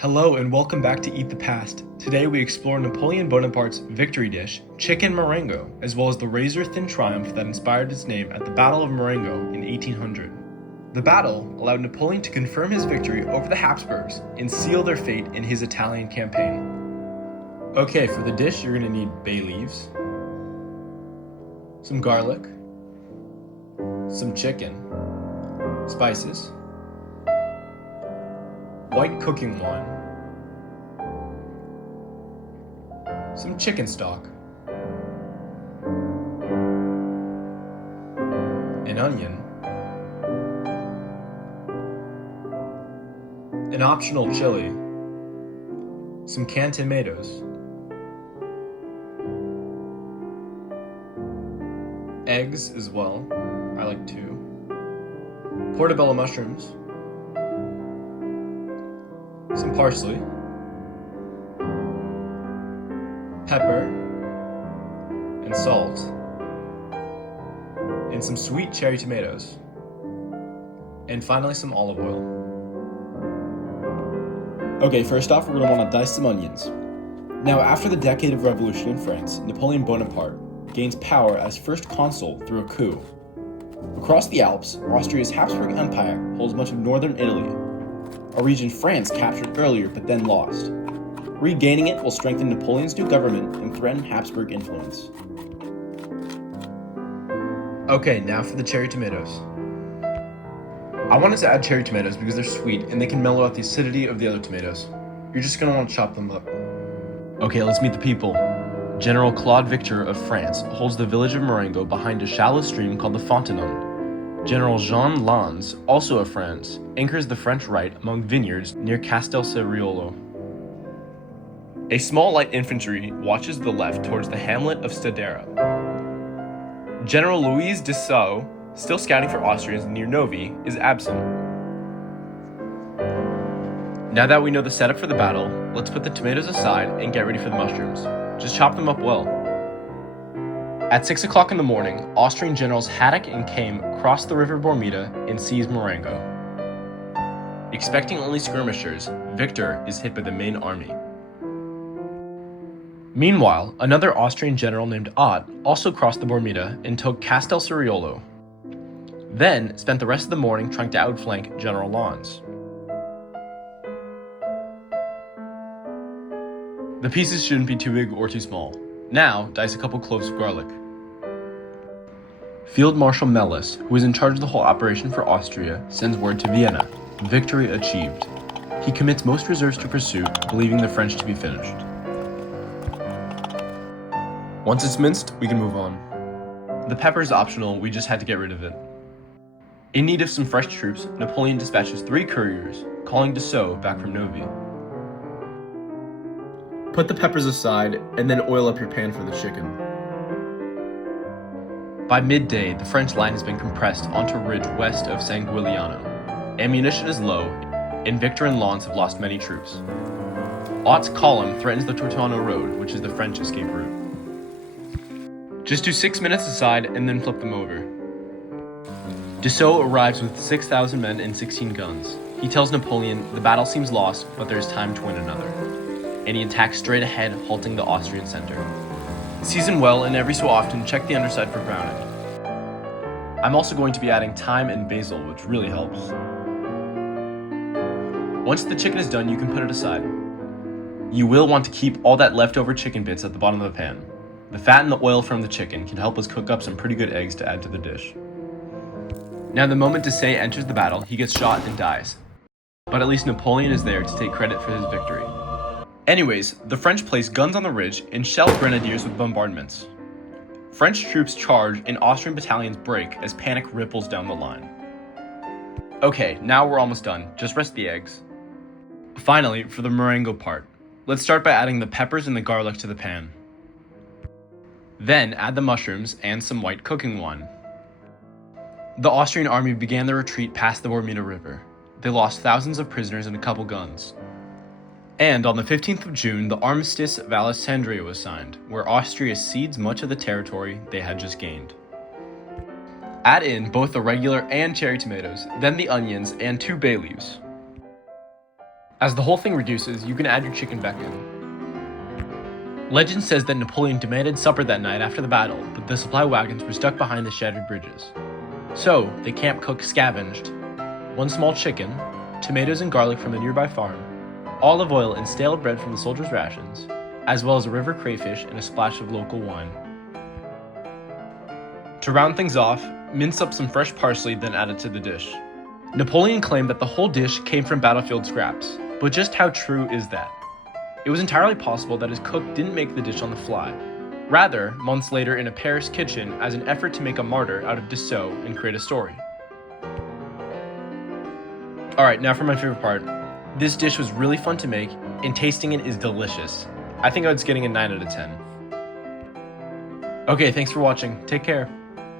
Hello and welcome back to Eat the Past. Today we explore Napoleon Bonaparte's victory dish, chicken Marengo, as well as the razor-thin triumph that inspired its name at the Battle of Marengo in 1800. The battle allowed Napoleon to confirm his victory over the Habsburgs and seal their fate in his Italian campaign. Okay, for the dish you're going to need bay leaves, some garlic, some chicken, spices, white cooking wine, some chicken stock, an onion, an optional chili, some canned tomatoes, eggs as well, I like 2, portobello mushrooms, some parsley, pepper, and salt, and some sweet cherry tomatoes, and finally some olive oil. Okay, first off, we're going to want to dice some onions. Now, after the decade of revolution in France, Napoleon Bonaparte gains power as first consul through a coup. Across the Alps, Austria's Habsburg Empire holds much of northern Italy, a region France captured earlier but then lost. Regaining it will strengthen Napoleon's new government and threaten Habsburg influence. Okay, now for the cherry tomatoes. I wanted to add cherry tomatoes because they're sweet and they can mellow out the acidity of the other tomatoes. You're just going to want to chop them up. Okay, let's meet the people. General Claude Victor of France holds the village of Marengo behind a shallow stream called the Fontaine. General Jean Lannes, also of France, anchors the French right among vineyards near Castel-Soriolo. A small light infantry watches the left towards the hamlet of Stadera. General Louis de Sceaux, still scouting for Austrians near Novi, is absent. Now that we know the setup for the battle, let's put the tomatoes aside and get ready for the mushrooms. Just chop them up well. At 6 o'clock in the morning, Austrian generals Haddock and Kame cross the river Bormida and seize Marengo. Expecting only skirmishers, Victor is hit by the main army. Meanwhile, another Austrian general named Ott also crossed the Bormida and took Castel-Soriolo. Then spent the rest of the morning trying to outflank General Lannes. The pieces shouldn't be too big or too small. Now, dice a couple cloves of garlic. Field Marshal Melis, who is in charge of the whole operation for Austria, sends word to Vienna. Victory achieved. He commits most reserves to pursuit, believing the French to be finished. Once it's minced, we can move on. The pepper is optional, we just had to get rid of it. In need of some fresh troops, Napoleon dispatches 3 couriers, calling de Sceaux back from Novi. Put the peppers aside, and then oil up your pan for the chicken. By midday, the French line has been compressed onto a ridge west of San Giuliano. Ammunition is low, and Victor and Lannes have lost many troops. Ott's column threatens the Tortano Road, which is the French escape route. Just do 6 minutes aside, and then flip them over. De Sceaux arrives with 6,000 men and 16 guns. He tells Napoleon the battle seems lost, but there is time to win another. And he attacks straight ahead, halting the Austrian center. Season well, and every so often check the underside for browning. I'm also going to be adding thyme and basil, which really helps. Once the chicken is done, you can put it aside. You will want to keep all that leftover chicken bits at the bottom of the pan. The fat and the oil from the chicken can help us cook up some pretty good eggs to add to the dish. Now the moment de Sceaux enters the battle, he gets shot and dies. But at least Napoleon is there to take credit for his victory. Anyways, the French place guns on the ridge and shell grenadiers with bombardments. French troops charge and Austrian battalions break as panic ripples down the line. Okay, now we're almost done. Just rest the eggs. Finally, for the Marengo part, let's start by adding the peppers and the garlic to the pan. Then add the mushrooms and some white cooking wine. The Austrian army began their retreat past the Bormida River. They lost thousands of prisoners and a couple guns. And on the 15th of June, the Armistice of Alessandria was signed, where Austria cedes much of the territory they had just gained. Add in both the regular and cherry tomatoes, then the onions and 2 bay leaves. As the whole thing reduces, you can add your chicken back in. Legend says that Napoleon demanded supper that night after the battle, but the supply wagons were stuck behind the shattered bridges. So, the camp cook scavenged 1 small chicken, tomatoes and garlic from a nearby farm, olive oil and stale bread from the soldiers' rations, as well as a river crayfish and a splash of local wine. To round things off, mince up some fresh parsley, then add it to the dish. Napoleon claimed that the whole dish came from battlefield scraps, but just how true is that? It was entirely possible that his cook didn't make the dish on the fly. Rather, months later in a Paris kitchen as an effort to make a martyr out of Dessau and create a story. Alright, now for my favorite part. This dish was really fun to make, and tasting it is delicious. I think I was getting a 9 out of 10. Okay, thanks for watching. Take care.